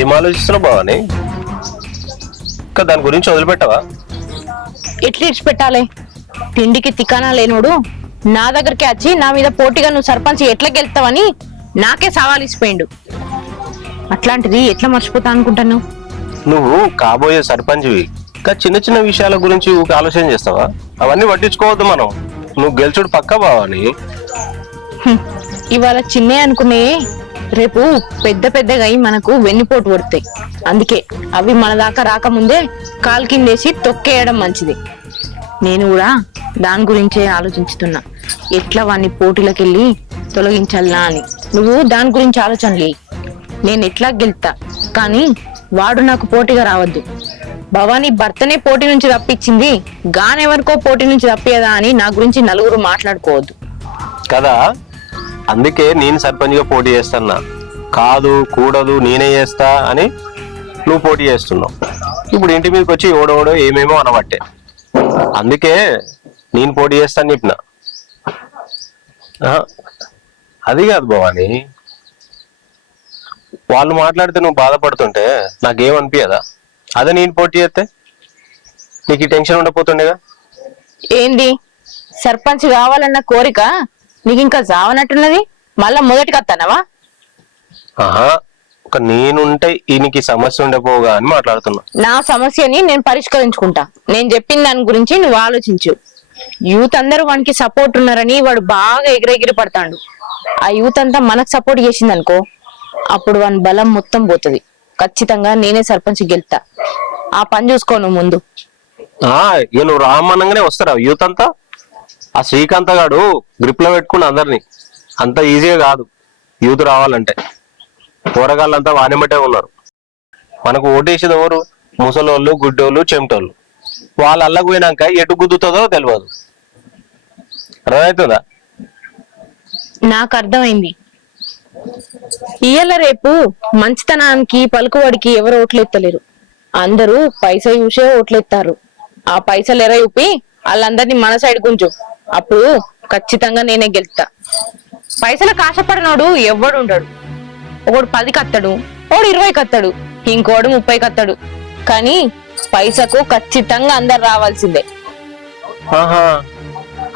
ఏం ఆలోచిస్తున్నావు బావని? ఇంకా దాని గురించి వదిలిపెట్టవా? ఎట్లా ఇడిచిపెట్టాలి? తిండికి తికానా లేనోడు నా దగ్గరికి వచ్చి నా మీద పోటీగా నువ్వు సర్పంచ్ ఎట్లా గెలుస్తావని నాకే సవాల్ ఇచ్చిపోయిండు. అట్లాంటిది ఎట్లా మర్చిపోతా అనుకుంటాను? నువ్వు కాబోయే సర్పంచ్వి, ఇంకా చిన్న చిన్న విషయాల గురించి ఊరికే ఆలోచన చేస్తావా? అవన్నీ పట్టించుకోవద్దు మనం. నువ్వు గెలిచుడు పక్కా బావని. ఇవాళ చిన్నే అనుకునే రేపు పెద్ద పెద్దగా అయి మనకు వెన్నుపోటు పడతాయి. అందుకే అవి మన దాకా రాకముందే కాలు కిందేసి తొక్కేయడం మంచిది. నేను కూడా దాని గురించే ఆలోచించుతున్నా, ఎట్లా వాడిని పోటీలకు వెళ్ళి తొలగించాలా అని. నువ్వు దాని గురించి ఆలోచన లే, నేను ఎట్లా గెలుతా, కానీ వాడు నాకు పోటీగా రావద్దు. భవానీ భర్తనే పోటీ నుంచి తప్పించింది, గానెవరికో పోటీ నుంచి తప్పియదా అని నా గురించి నలుగురు మాట్లాడుకోవద్దు కదా. అందుకే నేను సర్పంచ్గా పోటీ చేస్తున్నా. కాదు కూడదు నేనే చేస్తా అని నువ్వు పోటీ చేస్తున్నావు. ఇప్పుడు ఇంటి మీదకి వచ్చి ఓడోడో ఏమేమో అనబట్టే. అందుకే నేను పోటీ చేస్తాను చెప్పిన. అది కాదు భవాని, వాళ్ళు మాట్లాడితే నువ్వు బాధపడుతుంటే నాకేమనిపించదా? అదే నేను పోటీ చేస్తే నీకు ఈ టెన్షన్ ఉండకపోతుండేగా. ఏంది సర్పంచ్ కావాలన్న కోరిక నీకు ఇంకా జావనట్టున్నది? మళ్ళా మొదటికి వస్తానవా? ఆహా, ఒక నేనుంటే ఈయనకి సమస్య ఉండపోగా అని మాట్లాడుతున్నా. నా సమస్యని నేను పరిష్కరించుకుంటా. నేను చెప్పిన దాని గురించి నువ్వు ఆలోచించు. యూత్ అందరూ వానికి సపోర్ట్ ఉన్నారని వాడు బాగా ఎగిరెగిరి పడతాడు. ఆ యూత్ అంతా మనకు సపోర్ట్ చేసింది అనుకో, అప్పుడు వాని బలం మొత్తం పోతుంది. ఖచ్చితంగా నేనే సర్పంచ్ గెలుతా. ఆ పని చూసుకో నువ్వు ముందు. ఇక నువ్వు రామన్నంగానే వస్తారా యూత్ అంతా? ఆ శ్రీకాంత్ గాడు గ్రిప్ లో పెట్టుకుని అందరినీ, అంత ఈజీగా కాదు యూత్ రావాలంటే. కూరగాళ్ళంతా వానిమటే ఉన్నారు. మనకు ఓటేసేది ఎవరు? ముసలోళ్ళు, గుడ్డోళ్ళు, చెమటోళ్ళు. వాళ్ళు అల్లకు పోయినాక ఎటు గుద్దుతుందో తెలియదు. అర్థమవుతుందా? నాకు అర్థమైంది. ఇయ్యాల రేపు మంచితనానికి పలుకువాడికి ఎవరు ఓట్లెత్తలేరు. అందరూ పైసా చూసే ఓట్లెత్తారు. ఆ పైసలు ఎర చూపి వాళ్ళందరినీ మన సైడ్ గుంజు, అప్పుడు ఖచ్చితంగా నేనే గెలుతా. పైసలకు ఆశపడినోడు ఎవ్వడు ఉండడు. ఒకడు 10కి వస్తాడు, ఒకడు 20కి వస్తాడు, ఇంకోడు 30కి వస్తాడు. కానీ పైసకు ఖచ్చితంగా అందరు రావాల్సిందే. ఆహా,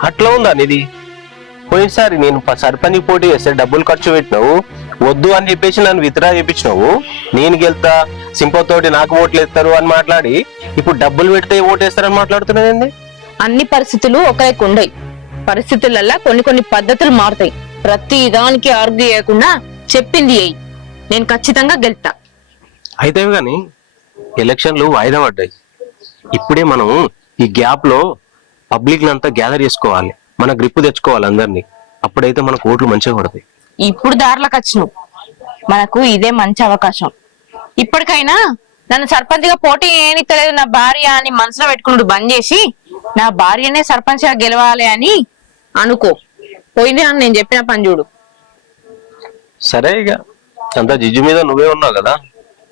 అట్లా ఉందా నీది? పోయినసారి నేను సర్పంచ్ పోటీ చేస్తే డబ్బులు ఖర్చు పెట్టినావు, వద్దు అని చెప్పేసి నన్ను విత్డ్రా చేయించినావు. నేను గెలుతా, సింపతోటి నాకు ఓట్లు వేస్తారు అని మాట్లాడి ఇప్పుడు డబ్బులు పెడితే ఓటేస్తారని మాట్లాడుతున్నది. అన్ని పరిస్థితులు ఒకరికి ఉండయి. పరిస్థితులల్లా కొన్ని పద్ధతులు మారుతాయి. ప్రతి దానికి ఆర్గ్యూ చేయకుండా చెప్పింది అయ్యి నేను ఖచ్చితంగా గెలుతా. అయితే గాని ఎలక్షన్లు వాయిదా పడ్డాయి. ఇప్పుడే మనం ఈ గ్యాప్ లో పబ్లిక్ అంతా గ్యాదర్ చేసుకోవాలి, మన గ్రిప్ తెచ్చుకోవాలి అందరినీ. అప్పుడైతే మనకు ఓట్లు మంచిగా పడతాయి. ఇప్పుడు దారిలోకి వచ్చినావు, మనకు ఇదే మంచి అవకాశం. ఇప్పటికైనా నన్ను సర్పంచ్ గా పోటీ ఏనిత్తలేదు నా భార్య అని మనసులో పెట్టుకున్నాడు బంద్ చేసి, నా భార్యనే సర్పంచ్ గా గెలవాలి అని అనుకో. పోయింది అని నేను చెప్పిన పని చూడు. సరే, ఇక అంత జిజ్జు మీద నువ్వే ఉన్నావు కదా.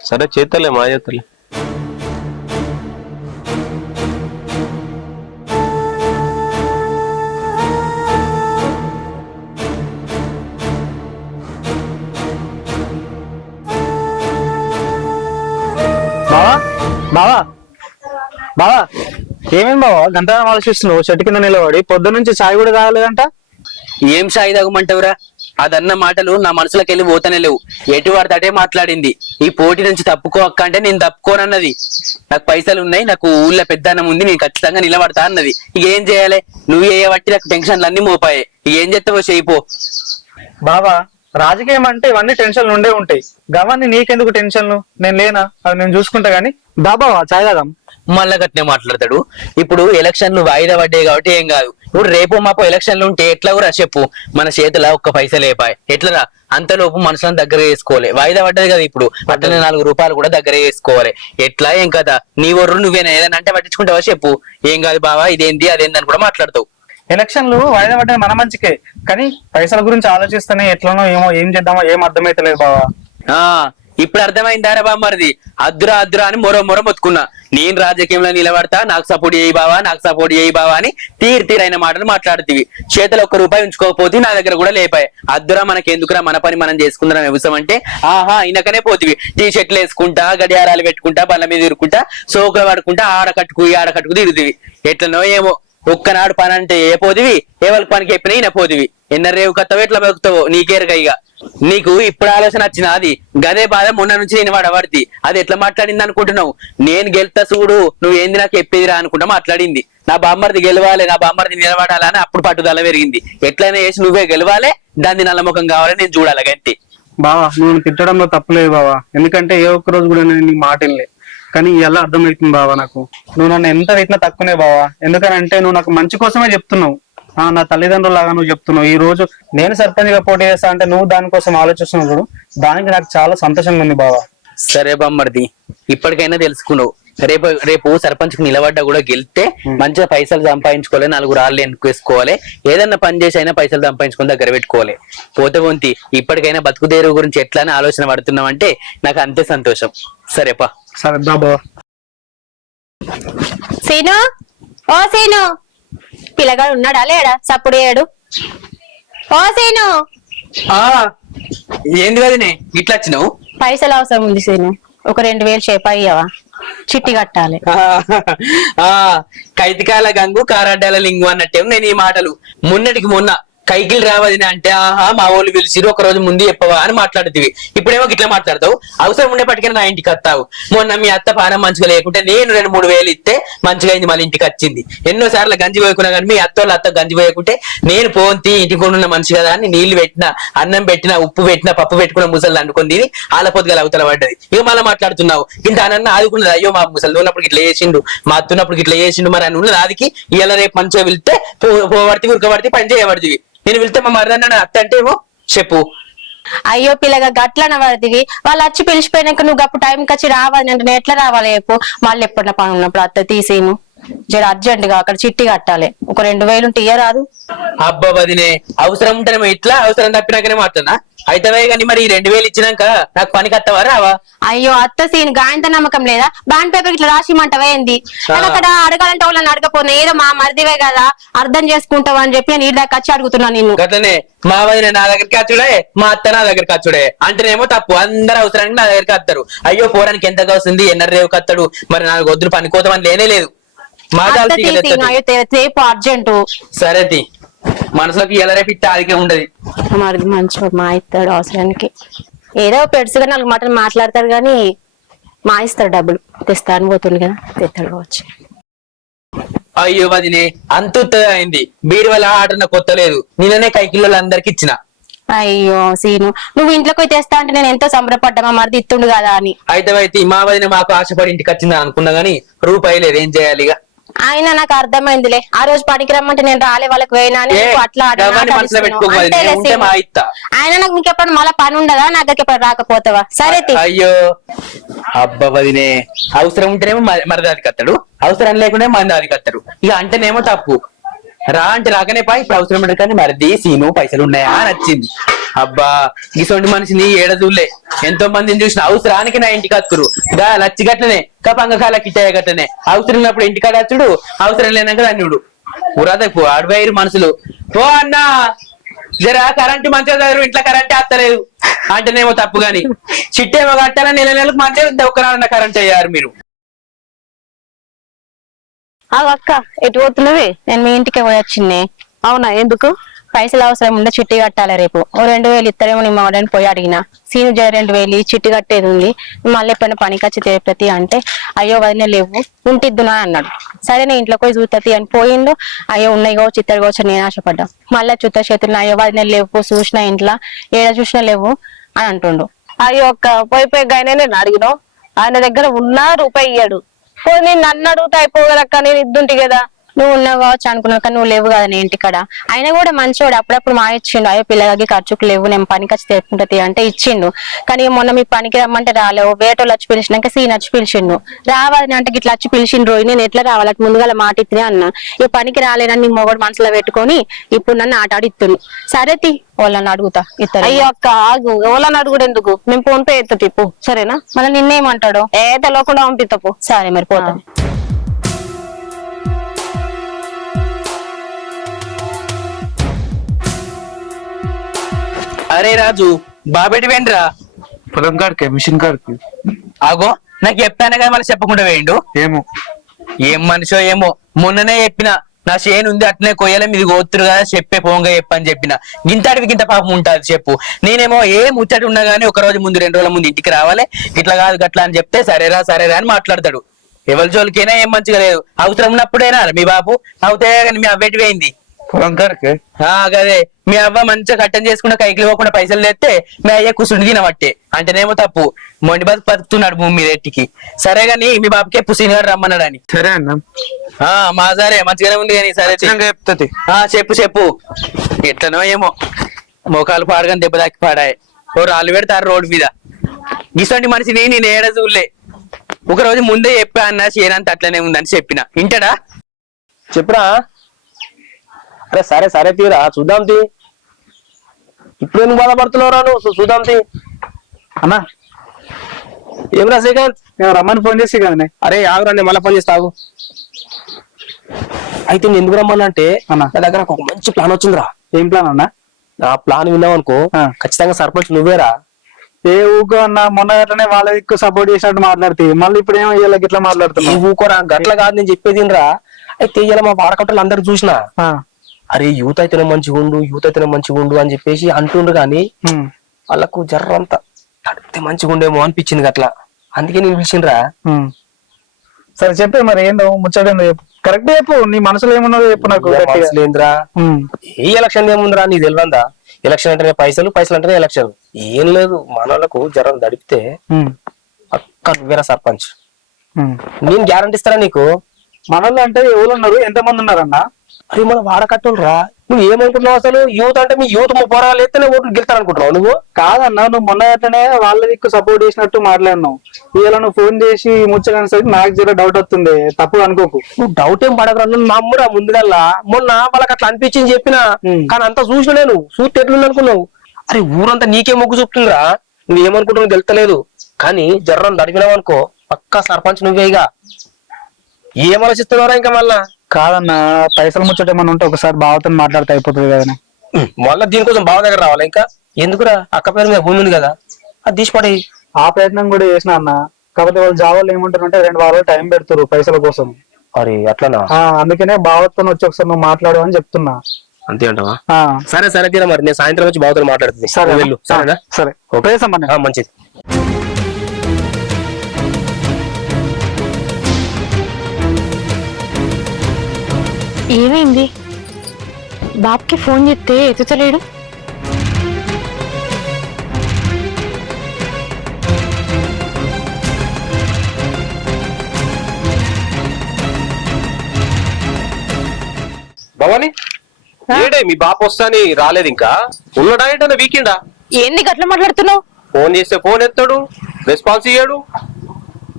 సరే చేతలే, మా చేతలే. బావా బావా బావా ఏమేమి బావా గంటగా ఆలోచిస్తున్నావు? చెట్టు కింద నిలబడి పొద్దు నుంచి చాయ్ కూడా తాగలేదంట. ఏం సాయి తాగమంటావురా? అదన్న మాటలు నా మనసులోకి వెళ్ళి పోతానే లేవు. ఎటు వాడితే అటే మాట్లాడింది. ఈ పోటీ నుంచి తప్పుకో అక్క అంటే నేను తప్పుకోనన్నది. నాకు పైసలు ఉన్నాయి, నాకు ఊళ్ళో పెద్దనం ఉంది, నేను ఖచ్చితంగా నిలబడతా అన్నది. ఇక ఏం చేయాలి? నువ్వు చేయబట్టి నాకు టెన్షన్లు అన్ని మోపాయి. ఇక ఏం చేస్తావో చేయిపో. బావా, రాజకీయం అంటే ఇవన్నీ టెన్షన్లు ఉండే ఉంటాయి. గవాన్ని నీకెందుకు టెన్షన్లు? నేను లేనా? అది నేను చూసుకుంటా గానీ బాబావా చాయ్ తాగాం. మళ్ళా గట్నే మాట్లాడతాడు. ఇప్పుడు ఎలక్షన్లు వాయిదా పడ్డాయి కాబట్టి ఏం కాదు. ఇప్పుడు రేపు మాపో ఎలక్షన్లు ఉంటే ఎట్లా కూడా చెప్పు, మన చేతిలో ఒక్క పైసలు లేపాయి ఎట్లరా? అంతలోపు మనుషులను దగ్గర చేసుకోవాలి. వాయిదా పడ్డది కదా, ఇప్పుడు అట్లనే 4 రూపాయలు కూడా దగ్గర చేసుకోవాలి. ఎట్లా ఏం కదా? నీ ఒర్రు నువ్వేనా? ఏదైనా అంటే పట్టించుకుంటావా చెప్పు. ఏం కాదు బావా, ఇదేంటి అదేందని కూడా మాట్లాడతావు. ఎలక్షన్లు వాయిదా పడ్డాయి మన మంచికే, కానీ పైసల గురించి ఆలోచిస్తేనే ఎట్లనో ఏమో, ఏం చేద్దామో ఏం అర్థమైతలేదు బావా. ఇప్పుడు అర్థమైందారా బామ్మరిది? అద్దురా అద్దురా అని మొర మొత్తుకున్నా. నేను రాజకీయంలో నిలబడతా, నాకు సపోర్ట్ చేయి బావా, నాకు సపోర్ట్ చేయి బావా అని తీరైన మాటలు మాట్లాడుతీవి. చేతిలో ₹1 ఉంచుకోకపోతే నా దగ్గర కూడా లేపాయి. అద్దురా మనకెందుకురా, మన పని మనం చేసుకుందాం వ్యవసాయం అంటే ఆహా ఇనకనే పోతివి. టీ షర్ట్లు వేసుకుంటా, గడియారాలు పెట్టుకుంటా, బల్ల మీద తిరుకుంటా, సోకులు పడుకుంటా, ఆడ కట్టుకు తిరుగుతీవి. ఎట్లనో ఏమో ఒక్కనాడు పని అంటే ఏ పోదివి, ఎవరికి పనికి చెప్పినా ఈయన పోదివి. రేవు కత్తవో ఎట్లా బతుకుతావో నీకేరుగా. ఇక నీకు ఇప్పుడు ఆలోచన వచ్చిన అది గదే బాధ మొన్న నుంచి నేను వాడబడితే అది ఎట్లా మాట్లాడింది అనుకుంటున్నావు? నేను గెలుతా చూడు, నువ్వేంది నాకు చెప్పేదిరా అనుకుంటా మాట్లాడింది. నా బామ్మర్ది గెలవాలి, నా బామ్మర్ది నిలబడాలని అప్పుడు పట్టుదల పెరిగింది. ఎట్లయినా చేసి నువ్వే గెలవాలి, దాన్ని నల్లముఖం కావాలి, నేను చూడాలి గంతే. బావా నువ్వు తిట్టడంలో తప్పులేదు బావా, ఎందుకంటే ఏ ఒక్క రోజు కూడా నేను నీ మాట వినలే. కానీ ఎలా అర్థమవుతుంది బావా నాకు, నువ్వు నన్ను ఎంత తిట్టినా తక్కువనే బావా. ఎందుకనంటే నువ్వు నాకు మంచి కోసమే చెప్తున్నావు. నా తల్లిదండ్రులాగా నువ్వు చెప్తున్నావు. ఈ రోజు నేను సర్పంచ్ గా పోటీ చేస్తా అంటే నువ్వు దానికోసం ఆలోచిస్తున్నావు చూడు, దానికి నాకు చాలా సంతోషంగా ఉంది బావా. సరే బామ్మర్ది, ఇప్పటికైనా తెలుసుకున్నావు. రేపు సర్పంచ్ కు నిలబడ్డా కూడా గెలిస్తే మంచిగా పైసలు సంపాదించుకోవాలి, 4 రాళ్ళు ఎన్నుకేసుకోవాలి, ఏదన్నా పని చేసి అయినా పైసలు సంపాదించుకుని దగ్గర పెట్టుకోవాలి. పోతే పొంతి ఇప్పటికైనా బతుకుదేరు గురించి ఎట్లా అని ఆలోచన పడుతున్నావు అంటే నాకు అంతే సంతోషం. సరేపా. సరే బాబా. సీను, ఓ సీను, పిల్లగాడు ఉన్నాడా లేడా? సప్పుడు ఏడు. ఓ సీను, ఏంది వదినే ఇట్లా వచ్చినావు? పైసలు అవసరం ఉంది సీను, ఒక 2000 చేపయ్యావా? చిట్టి కట్టాలి. కైతికాల గంగు కారాడ్డాల లింగు అన్నట్టే నేను ఈ మాటలు. మొన్నటికి మొన్న కైకిలు రావదిని అంటే ఆహా మా వాళ్ళు పిలిచిరు, ఒక రోజు ముందు చెప్పవా అని మాట్లాడుతీవి. ఇప్పుడేమో ఇట్లా మాట్లాడతావు. అవసరం ఉండేపటికైనా నా ఇంటికి వస్తావు. మొన్న మీ అత్త పానం మంచిగా లేకుంటే నేను 2-3 వేలు ఇస్తే మంచిగా అయింది, మళ్ళీ ఇంటికి వచ్చింది. ఎన్నో సార్లు గంజి పోయకున్నా కానీ మీ అత్త గంజి పోయకుంటే నేను పోంతి ఇంటికి ఉన్న మనిషి కదా అని నీళ్లు పెట్టినా, అన్నం పెట్టినా, ఉప్పు పెట్టినా, పప్పు పెట్టుకున్న ముసలు అనుకుంది ఆలపోతుగా అవతల పడ్డది. ఇక మళ్ళీ మాట్లాడుతున్నావు. ఇంత అన్న ఆదుకున్నది. అయ్యో మా ముసలు ఉన్నప్పుడు ఇట్లా చేసిండు, మా అత్తున్నప్పుడు ఇట్లా చేసిండు మరి అని ఉన్నది. ఆదికి ఇలా రేపు మంచిగా వెళ్తే పోబడితే ఉరకబడితే పని చేయబడితే నేను వెళ్తే మా మరదన్న అత్త అంటే ఏమో చెప్పు. అయ్యో పిల్లగా గట్లన పడితివి. వాళ్ళు వచ్చి పిలిచిపోయినాక నువ్వు అప్పుడు టైంకి వచ్చి రావాలి అంటే నేను ఎట్లా రావాలి చెప్పు? మళ్ళీ ఎప్పుడన్నా పని ఉన్నప్పుడు అత్త తీసేను, జర అర్జెంట్ గా అక్కడ చిట్టి కట్టాలి, ఒక 2000 ఉంటే ఇయ్యరాదు? అబ్బా వదినే, అవసరం ఉంటేనేమో ఇట్లా, అవసరం తప్పినాకనే మాట్లాడినా అయితే కానీ మరి 2000 ఇచ్చినాక నాకు పనికి వస్తావా రావా? అయ్యో అత్త సీన్ గాయంత నమ్మకం లేదా? బాండ్ పేపర్ ఇట్లా రాసిమంటవే ఏంది? అక్కడ అడగాలంటే వాళ్ళని అడగపోయినా ఏదో మా మరిదివే కదా అర్థం చేసుకుంటావా అని చెప్పి నేను ఈ దాకా వచ్చి అడుగుతున్నా నిన్ను. అట్లనే మా వదిన నా దగ్గరికి వచ్చుడే, మా అత్త నా దగ్గరికి వచ్చుడే అంటేనేమో తప్పు. అందరు అవసరానికి నా దగ్గరికి వస్తారు. అయ్యో పోరానికి ఎంతగా వస్తుంది, రేవుకి వస్తాడు, మరి నాకు వద్దులు పనికోతామని లేనే లేదు. రేపు అర్జెంటు. సరే తి మనసులోకి ఎలా రేపు ఇట్ట ఆదికే ఉండదు. మరి మంచిగా మా ఇస్తాడు అవసరానికి, ఏదో పెడుసుగా 4 మాటలు మాట్లాడతాడు కానీ మా ఇస్తాడు, డబ్బులు తెస్తాను పోతుంది కదా తెస్తాడు కావచ్చు. అయ్యో వదినే అంత అయింది. బీరువల ఆటన కొత్త లేదు, నిన్ననే కైకిల్లో అందరికి ఇచ్చిన. అయ్యో సీను, నువ్వు ఇంట్లోకి పోయి తెస్తా అంటే నేను ఎంతో సంబరపడ్డా, మా మరిది ఇత్తుండు కదా అని. అయితే మా వదిన మాకు ఆశపడి ఇంటికి వచ్చిందా అనుకున్నా గానీ రూపాయి లేదు, ఏం చేయాలి ఇక? ఆయన నాకు అర్థమైందిలే, ఆ రోజు పనికి రమ్మంటే నేను రాలే వాళ్ళకి వేయినా అని అట్లా ఆయన నాకు నీకెప్పుడు మళ్ళీ పని ఉండదా? నా దగ్గరికి ఎప్పుడు రాకపోతావా? సరే అయ్యో అబ్బా వదినే, అవసరం ఉంటేనేమో మరదాదికి వస్తాడు, అవసరం లేకుండా మందాదికి వస్తాడు. ఇక అంటేనేమో తప్పు. రా అంటే రాకనే పా, ఇప్పుడు అవసరం ఉండదు కానీ మరిది సీను పైసలు ఉన్నాయా అని వచ్చింది. అబ్బా ఇసొంటి మనిషిని ఏడదూలే, ఎంతో మందిని చూసిన. అవసరానికి నా ఇంటికి వస్తురు గా లచ్చి గట్లనే కపంగకాల కిట్టయ్య గట్లనే. అవసరం ఉన్నప్పుడు ఇంటికాడ వచ్చుడు, అవసరం లేనాక అన్నుడు. ఉరాదకు అడవైరు మనుషులు. ఓ అన్నా జరా కరెంటు మంచిగా చదువు, ఇంట్లో కరెంటే వస్తలేదు అంటేనేమో తప్పు గాని, చిట్టేమో కట్టాలని నెలకు మంచిగా ఒక్కరాన్న కరెంట్ అయ్యారు మీరు. అక్క ఎటు పోతున్నవి? నేను మీ ఇంటికి పోయి వచ్చింది. అవునా, ఎందుకు? పైసలు అవసరం ఉండే, చిట్టి కట్టాలి రేపు. ఓ 2000 ఇస్తారేమో నీ మాడని పోయి అడిగిన. సీను 2000 చిట్టి కట్టేది ఉంది, మళ్ళీ ఎప్పుడైనా పనికి వచ్చి తిరుపతి అంటే అయ్యో వదిన లేవు ఉంటిద్దునా అన్నాడు. సరే నేను ఇంట్లోకి పోయి చూస్తుంది అని పోయిండు. అయ్యో ఉన్నాయి కావచ్చు ఇద్దరు కావచ్చు నేను ఆశపడ్డా. మళ్ళీ చుట్ట చేతులు అయ్యో వదిన లేవు, చూసినా ఇంట్లో ఏడ చూసినా లేవు అని అంటుండు. అయ్యో అక్క పోయిపోయి గాయనే నేను అడిగినావు, ఆయన దగ్గర ఉన్న రూపాయి ఇయ్యాడు. పోయి నేను నన్ను అడుగుతా అయిపోగలక్క, నేను ఇద్దుంటి కదా. నువ్వు ఉన్నావు కావచ్చు అనుకున్నావు, కానీ నువ్వు లేవు కదా నీ ఇంటికాడ. ఆయన కూడా మంచివాడు, అప్పుడప్పుడు మా ఇచ్చిండు. అయ్యో పిల్లలకి ఖర్చుకు లేవు, నేను పనికి వచ్చి తెచ్చుకుంటది అంటే ఇచ్చిండు. కానీ మొన్న మీ పనికి రమ్మంటే రాలేవు, వేటోళ్ళు వచ్చి పిలిచినాక సీన్ వచ్చి పిలిచిండు. రావాలని అంటే ఇట్లా వచ్చి పిలిచిండ్రు, నేను ఎట్లా రావాలంటే ముందుగా మాట ఇచ్చినే అన్నా. ఈ పనికి రాలేనని నీ మొగడు మనసులో పెట్టుకొని ఇప్పుడు నన్ను ఆట ఆడిస్తును. సరే తి వాళ్ళని అడుగుతా ఇస్తారు. అయ్యో అక్క ఆగు, ఎవరని అడుగుడు ఎందుకు, మేము ఫోన్ పే ఎత్త తిప్పు సరేనా? మళ్ళీ నిన్నేమంటాడు? తెలియకుండా పంపిస్తాపు. సరే మరి పోతా. అరే రాజు బాబెటి వేండ్రా? పొలం కాడికి మిషన్ కాడికి. ఆగో నాకు చెప్పాను కదా మళ్ళీ చెప్పకుండా వేయండు. ఏమో ఏం మనిషో ఏమో, మొన్ననే చెప్పిన నా చేను ఉంది అట్నే కొయ్యాలి మీది కోతురు కదా చెప్పే పోంగా చెప్పని చెప్పిన. గింతాడికి గింత పాపం ఉంటుంది చెప్పు. నేనేమో ఏ ముచ్చటి ఉన్నా గానీ ఒక రోజు ముందు 2 రోజుల ముందు ఇంటికి రావాలి, ఇట్లా కాదు గట్లా అని చెప్తే సరేరా సరేరా అని మాట్లాడతాడు. ఎవరి జోలికైనా ఏం మంచిగా లేదు, అవసరం ఉన్నప్పుడేనా మీ బాబు అవుతాయే కానీ మీ అవ్వేటి వేయింది పొలం కాడికి. గదే మీ అవ్వ మంచిగా కట్టం చేసుకున్న కైకిలు ఇవ్వకుండా పైసలు తెస్తే మీ అయ్యే కూర్చుండి తినబట్టే అంటేనేమో తప్పు. మొండి బతుకుతున్నాడు భూమి మీద ఎట్టికి. సరే గాని మీ బాబుకే పుసీని గారు రమ్మన్నాడు అని. సరే అన్న, మా సరే మంచిగానే ఉంది కానీ సరే చెప్తుంది. చెప్పు చెప్పు. ఎట్లనో ఏమో మోకాలు పాడగానే దెబ్బ దాకి పాడాయి. ఓ రాళ్ళు పెడతారు రోడ్డు మీద. ఇటువంటి మనిషిని నేను ఏడ చూడలే. ఒక రోజు ముందే చెప్పా అన్న చేయనంత అట్లనే ఉందని చెప్పిన. ఇంటడా? చెప్పురా. అరే సరే సరే తీరా చూద్దాం తీ. ఇప్పుడు ఎందుకు బాధపడుతున్నావురా నువ్వు? చూద్దాం తీ. అన్నా ఏమిరా శ్రీకాంత్? నేను రమ్మని ఫోన్ చేసి కదనే. అరే ఆగురా, నేను మళ్ళీ ఫోన్ చేస్తావు. అయితే నేను ఎందుకు రమ్మన్నా అంటే అన్నా నా దగ్గర ఒక మంచి ప్లాన్ వచ్చిందిరా. ఏం ప్లాన్ అన్నా? ఆ ప్లాన్ విన్నావు అనుకో ఖచ్చితంగా సర్పంచ్ నువ్వేరా. ఏ ఊకో అన్న, మొన్న గట్లనే వాళ్ళ ఎక్కువ సపోర్ట్ చేసినట్టు మాట్లాడితే మళ్ళీ ఇప్పుడు ఏమో వీళ్ళకి ఇట్లా మాట్లాడుతున్నా. ఊకోరా, గట్ల కాదు నేను చెప్పేది రా. అయితే ఇయ్యాల మా వాడకట్టలు అందరు చూసినా అరే యూత్ అయితేనే మంచిగా ఉండు, యూత్ అయితేనే మంచిగా ఉండు అని చెప్పేసి అంటుండ్రు కానీ వాళ్ళకు జర్రంతా తడిపితే మంచిగా ఉండేమో అనిపించింది అట్లా. అందుకే నేను పిలిచిండ్రా. సరే చెప్పే మరి ఏందో ముచ్చటేందో చెప్పు, కరెక్ట్ చెప్పు, నీ మనసులో ఏమున్నదో చెప్పు నాకు. లేదురా, ఏ ఎలక్షన్ ఏముందిరా నీకు తెలియదా? ఎలక్షన్ అంటేనే పైసలు, పైసలు అంటేనే ఎలక్షన్. ఏం లేదు, మన వాళ్ళకు జరం దడిపితే అక్క నువ్వేరా సర్పంచ్. నేను గ్యారంటీ ఇస్తారా నీకు. మనోళ్ళు అంటే ఎవరు ఉన్నారు, ఎంతమంది ఉన్నారన్నా? అది మన వాడకట్టురా. నువ్వు ఏమనుకుంటున్నావు అసలు? యూత్ అంటే మీ యూత్ పోరాలు ఎత్తేనే ఓట్లు గెలుతారనుకుంటున్నావు నువ్వు? కాదన్నా, నువ్వు మొన్న గట్లనే వాళ్ళ దిక్కు సపోర్ట్ చేసినట్టు మాట్లాడినావు. ఇలా నువ్వు ఫోన్ చేసి ముచ్చడానికి నాకు జర డౌట్ వస్తుంది, తప్పు అనుకోకు. నువ్వు డౌట్ ఏం పడకరా, నువ్వు నమ్మురా. ముందుగల్లా మొన్న వాళ్ళకి అట్లా అనిపించింది చెప్పిన, కానీ అంతా చూసిన నేను చూస్తే ఎట్లుంది అనుకున్నావు? అరే ఊరంతా నీకే మొగ్గు చూపుతుందిరా. నువ్వు ఏమనుకుంటున్నావు తెలుస్తలేదు, కానీ జర్రం దడిపినావు అనుకో పక్కా సర్పంచ్ నువ్వేగా. ఏం ఆలోచిస్తున్నారా ఇంకా మళ్ళా? కాదన్నా, పైసలు ముచ్చట ఏమన్నా ఉంటే ఒకసారి బావతో మాట్లాడితే అయిపోతుంది కదా. మళ్ళీ దీనికోసం బావ దగ్గర రావాలి ఇంకా ఎందుకురా? అక్క పేరు మీద భూమి ఉంది కదా, అది తీసిపడి. ఆ ప్రయత్నం కూడా చేసిన అన్న, కాకపోతే వాళ్ళు జావాళ్ళు ఏమంటారంటే 2 వారాలు టైం పెడతారు పైసల కోసం. అరే అట్లనా? అందుకనే బావతో వచ్చి ఒకసారి నువ్వు మాట్లాడు అని చెప్తున్నా. అంతే అంటావా? సరే సరే తీరా, మరి నేను సాయంత్రం వచ్చి బావతో మాట్లాడుతుంది. సరే వెళ్ళు. సరేనా? సరే మంచిది. ఏమైంది? బాబుకి ఫోన్ చేస్తే ఎత్తుతలేడు. భవాని ఏడే మీ బాపు వస్తాని రాలేదు ఇంకా? ఉన్నడా ఏంటన్నా వీకెండా? ఏంది గట్ల మాట్లాడుతున్నావు? ఫోన్ చేస్తే ఫోన్ ఎత్తాడు, రెస్పాన్స్ ఇయ్యాడు.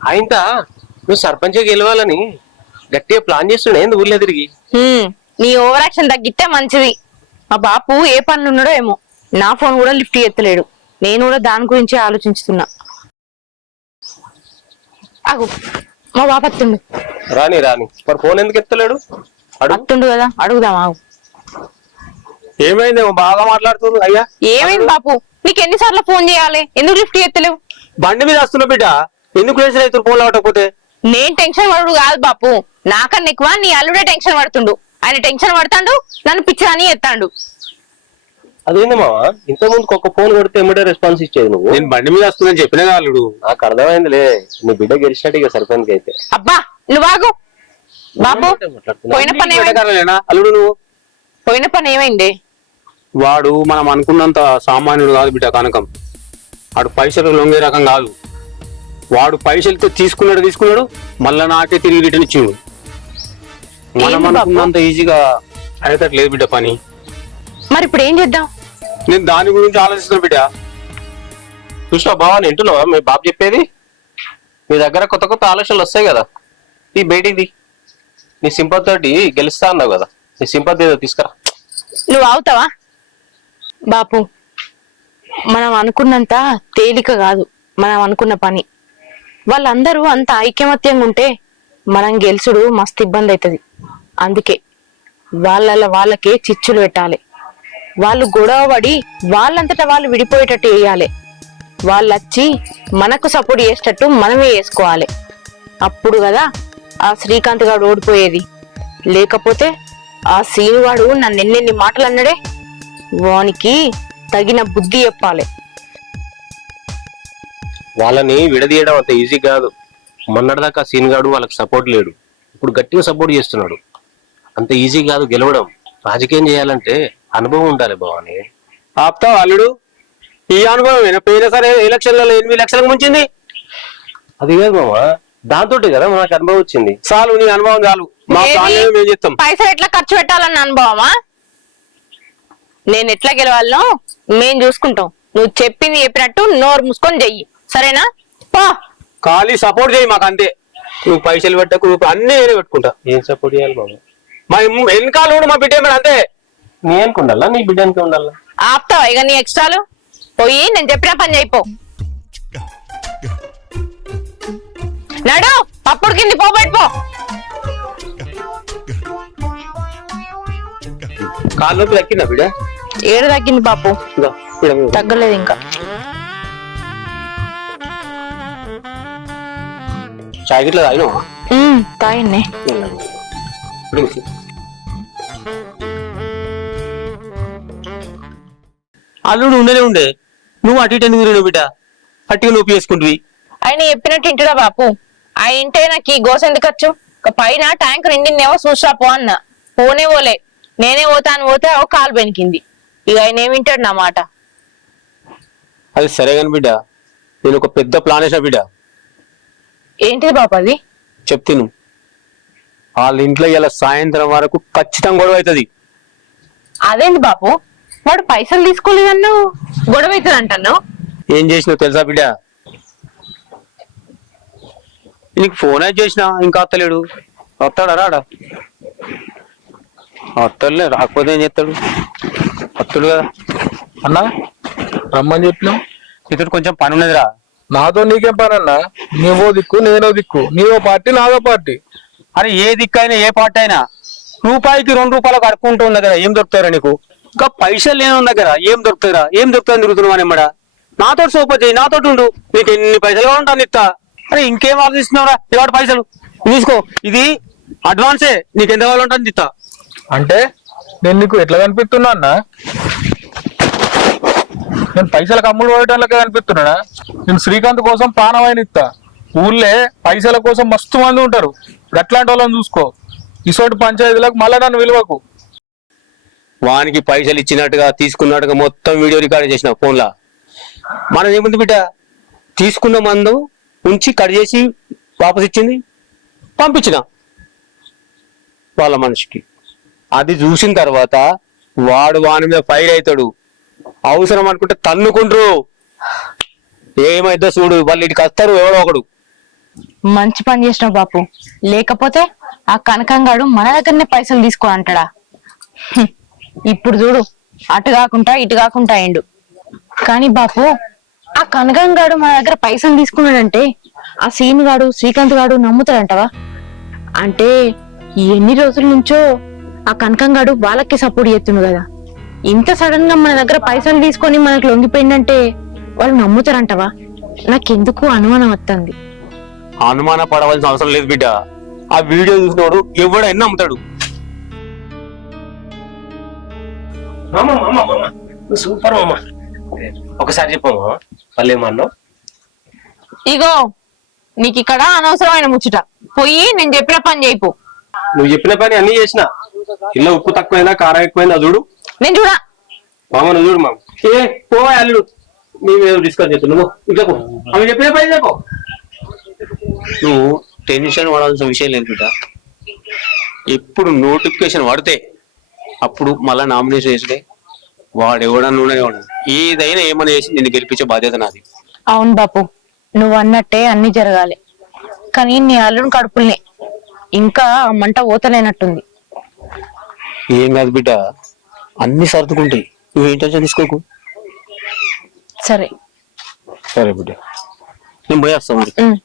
ఆయనతా నువ్వు సర్పంచ్ గెలవాలని గట్టిగా ప్లాన్ చేస్తుండే ఏంది ఊర్లో తిరిగి? నీ ఓవర్ యాక్షన్ తగ్గితే మంచిది. మా బాపు ఏ పనులు ఉన్నాడో ఏమో, నా ఫోన్ కూడా లిఫ్ట్ ఎత్తలేడు. నేను కూడా దాని గురించి ఆలోచిస్తున్నా. అగు మా బాపు అత్తుండు. రాని రాని మరి ఫోన్ ఎందుకు ఎత్తలేడు? అత్తుండు కదా, అడుగుదాం. ఆగు. ఏమైంది? బాగా మాట్లాడుతుంది. అయ్యా ఏమైంది బాపు? నీకు ఎన్నిసార్లు ఫోన్ చేయాలి? ఎందుకు లిఫ్ట్ ఎత్తలేవు? బండి మీద వస్తున్నా బిడ్డ, ఎందుకు టెన్షన్ అవుతుంది ఫోన్ అవటకపోతే? నేను టెన్షన్ పడుడు కాదు బాపు, నాకన్నా ఎక్కువ నీ అల్లుడే టెన్షన్ పడుతుండు. ఆయన టెన్షన్ పడతాడు, నన్ను పిచ్చిరాని ఎత్తాడు. అదేంది మావా, ఇంత ముందుకు ఒక ఫోన్ కొడితే ఎమ్మడే రెస్పాన్స్ ఇచ్చేది నువ్వు. నేను బండి మీద వస్తుందని చెప్పిన అల్లుడు. నాకు అర్థమైందిలే, నీ బిడ్డ గెలిచినట్టు ఇక సర్పంచ్ అయితే. అబ్బా నువ్వు ఆగు బాబు. పోయిన పని అల్లుడు నువ్వు పోయిన పని ఏమైంది? వాడు మనం అనుకున్నంత సామాన్యుడు కాదు బిడ్డ కనకం. వాడు పైసలు లొంగే రకం కాదు. వాడు పైసలతో తీసుకున్నాడు మళ్ళా నాకే తిరిగి రిటర్న్ ఇచ్చిండు. మనం ఏంది బాపు? అనుకున్నంత ఈజీగా అయ్యేటట్టు లేదు బిడ్డ పని. మరి ఇప్పుడు ఏం చేద్దాం? నేను దాని గురించి ఆలోచిస్తున్నా బిడ్డ. చూసినా బావా వింటున్నావా మీ బాబు చెప్పేది? మీ దగ్గర కొత్త కొత్త ఆలోచనలు వస్తాయి కదా, ఈ బయటిది నీ సింపతి తోటి గెలుస్తా అన్నావు కదా, నీ సింపతి ఏదో తీసుకురా. నువ్వు అవుతావా బాపు? మనం అనుకున్నంత తేలిక కాదు మనం అనుకున్న పని. వాళ్ళందరూ అంత ఐకమత్యంగా ఉంటే మనం గెలుచుడు మస్తు ఇబ్బంది అవుతుంది. అందుకే వాళ్ళకే చిచ్చులు పెట్టాలి. వాళ్ళు గొడవ పడి వాళ్ళంతటా వాళ్ళు విడిపోయేటట్టు వేయాలి. వాళ్ళు వచ్చి మనకు సపోర్ట్ చేసేటట్టు మనమే వేసుకోవాలి. అప్పుడు కదా ఆ శ్రీకాంత్ గారు ఓడిపోయేది. లేకపోతే ఆ సీనుగాడు నన్ను ఎన్నెన్ని మాటలు అన్నాడే, వానికి తగిన బుద్ధి చెప్పాలి. వాళ్ళని విడదీయడం అంత ఈజీ కాదు. మొన్నటిదాకా సీన్ గాడు వాళ్ళకి సపోర్ట్ లేడు, ఇప్పుడు గట్టిగా సపోర్ట్ చేస్తున్నాడు. అంత ఈజీ కాదు గెలవడం. రాజకీయం చేయాలంటే అనుభవం ఉండాలి బావని. ఆపుతావు అల్లుడు? ఈ అనుభవం పోయిన సరే ఎలక్షన్లలో 8 లక్షలకు ముంచింది. అది కాదు మామ, దాంతో కదా మనకు అనుభవం వచ్చింది. చాలు, నీ అనుభవం చాలు. మా ఏది? ప్రాణాలు మేము చేస్తాం. పైసలు ఎట్లా ఖర్చు పెట్టాలన్న అనుభవమా? నేను ఎట్లా గెలవాలనో మేం చూసుకుంటాం. నువ్వు చెప్పింది చెప్పినట్టు నోరు మూసుకొని చెయ్యి, సరేనా? పో. ఖాళీ సపోర్ట్ చేయి మాకు అంతే. నువ్వు పైసలు పెట్టకు, అన్ని నేనే పెట్టుకుంటా. ఏం సపోర్ట్ చేయాలి బాబు? మా వెనకాల కూడా మా బిడ్డ ఏమైనా అంతే. నీ అనుకు ఉండాలా, నీ బిడ్డనికి ఉండాలా? ఆపుతావా ఇక నీ ఎక్స్ట్రాలు? పోయి నేను చెప్పిన పని చేయిపో. నడు, అప్పుడు కింది పోబెట్టుపో. కాళ్ళ నొప్పి దక్కిందా బిడ్డ? ఏడు తగ్గింది పాపు, ఇదో, బిడ్డ మీద. తగ్గలేదు ఇంకా. చాయ్ గిట్ల తాగినావా? తాగిన్నే. అల్లుడు ఉండనే ఉండే, నువ్వు అటు ఇటు ఎందుకు తిరిగినావు బిడ్డ? అట్టిగా నొప్పి వేసుకుంటువి. ఆయన చెప్పినట్టు ఇంటిరా బాపు. ఆ ఇంటే నాకు ఈ గోస ఎందుకు వచ్చు? పైన ట్యాంక్ నిండిందేమో చూసా పో అన్న. పోనే పోలే, నేనే పోతాను పోతే ఓ కాలు బెనికింది. ఇక ఆయన ఏమి వింటాడు నా మాట? అది సరే కాని బిడ్డ, నేను ఒక పెద్ద ప్లాన్ వేసిన బిడ్డ. ఏంటిది బాపు అది? చెప్తాను. వాళ్ళ ఇంట్లో ఇలా సాయంత్రం వరకు ఖచ్చితంగా గొడవ అవుతుంది. అదేంటి బాపు, వాడు పైసలు తీసుకోలేదన్నావు, గొడవ అవుతుంది అంటాను. ఏం చేసినావు తెలుసా బిడ్డ? నీకు ఫోన్ అయితే చేసినా ఇంకా అత్తలేడు. వస్తాడా రాడా? అత్తలే, రాకపోతే ఏం చేస్తాడు? అత్తుడు కదా. అన్నా రమ్మని చెప్పినావు. ఇతడు కొంచెం పని ఉన్నదిరా. నాతో నీకేం పని అన్నా? నీవో దిక్కు నేనో దిక్కు, నీవో పార్టీ నాదో పార్టీ. అరే ఏ దిక్కైనా ఏ పార్టీ అయినా రూపాయికి 2 రూపాయలకు అడుక్కుంటూ ఉన్న దగ్గర ఏం దొరుకుతారా నీకు? ఇంకా పైసలు లేని దగ్గర ఏం దొరుకుతారా? ఏం దొరుకుతాయని తిరుగుతున్నావు అని ఎమ్మడా? నాతో సోపతి, నాతో ఉండు, నీకు ఎన్ని పైసలు కావాలంటే ఇస్తా. అరే ఇంకేం ఆలోచిస్తున్నావురా? ఇవాడు పైసలు తీసుకో, ఇది అడ్వాన్సే, నీకు ఎంత కావాలంటే ఇస్తా. అంటే నేను నీకు ఎట్లా కనిపిస్తున్నా అన్నా? నేను పైసలకు అమ్ముడు పోయేటాలకే కనిపిస్తున్నానా? నేను శ్రీకాంత్ కోసం పానమైన ఇస్తా. ఊర్లే పైసల కోసం మస్తు మంది ఉంటారు, గట్లాంటి వాళ్ళని చూసుకో. ఇసోటి పంచాయతీలకు మళ్ళా నన్ను విలువకు. వానికి పైసలు ఇచ్చినట్టుగా తీసుకున్నట్టుగా మొత్తం వీడియో రికార్డ్ చేసిన ఫోన్లా. మనం ఏముంది బిడ్డ, తీసుకున్న మందు ఉంచి కట్ చేసి వాపస్ ఇచ్చింది, పంపించిన వాళ్ళ మనిషికి. అది చూసిన తర్వాత వాడు వాని మీద ఫైర్ అవుతాడు. అవసరం అనుకుంటే తన్నుకుంటారు. ఏమైద్దో చూడు, వాళ్ళు ఇటుకి వస్తారు ఎవడో ఒకడు. మంచి పని చేసినావు బాపు. లేకపోతే ఆ కనకంగాడు మన దగ్గరనే పైసలు తీసుకో అంటాడా? ఇప్పుడు చూడు, అటు కాకుండా ఇటు కాకుండా అయిండు. కానీ బాపు, ఆ కనకంగాడు మన దగ్గర పైసలు తీసుకున్నాడంటే ఆ సీను గాడు శ్రీకాంత్ గాడు నమ్ముతాడంటవా? అంటే ఎన్ని రోజుల నుంచో ఆ కనకంగాడు వాళ్ళకి సపోర్ట్ చేస్తుండు కదా. ఇంత సడన్ గా మన దగ్గర పైసలు తీసుకొని మనకు లొంగిపోయిందంటే వాళ్ళు నమ్ముతారంటవా? నాకెందుకు అనుమానం వస్తుంది. అనుమాన పడవలసిన అవసరం లేదు బిడ్డ. ఆ వీడియో చూసినోడు ఎవడైనా నమ్ముతాడు. సూపర్ మామ, ఒకసారి చెప్పమ్మా వాళ్ళు ఏమన్నావు? ఇగో నీకు ఇక్కడ అనవసరమైన ముచ్చట. పోయి నేను చెప్పిన పని చేయిపో. నువ్వు చెప్పిన పని అన్ని చేసిన. ఇలా ఉప్పు తక్కువైనా కారం ఎక్కువైనా చూడు. నేను చూడా మామ, నువ్వు చూడు మామ. ఏ పోవా అల్లుడు, మేము డిస్కస్ చేస్తావు. నువ్వు ఇట్లా పో, అవి చెప్పిన పని చెప్పు. నువ్వు టెన్షన్ పడాల్సిన విషయం లేదు బిడ్డ. ఎప్పుడు నోటిఫికేషన్ పడితే అప్పుడు మళ్ళా నామినేషన్ వేసుడే వాడు ఎవడన్నా ఏదైనా ఏమైనా వేసి నిన్ను గెలిపించే బాధ్యత నాది. అవును బాపు, నువ్వు అన్నట్టే అన్ని జరగాలి. కానీ నీ అల్లుని కడుపుల్ని ఇంకా ఆ మంట ఓతలేనట్టుంది. ఏం కాదు బిడ్డ, అన్ని సర్దుకుంటాయి, నువ్వేం టెన్షన్ తీసుకోకు. సరే. సరే బిడ్డ, నేను పోయేస్తాను మరి. ఉమ్.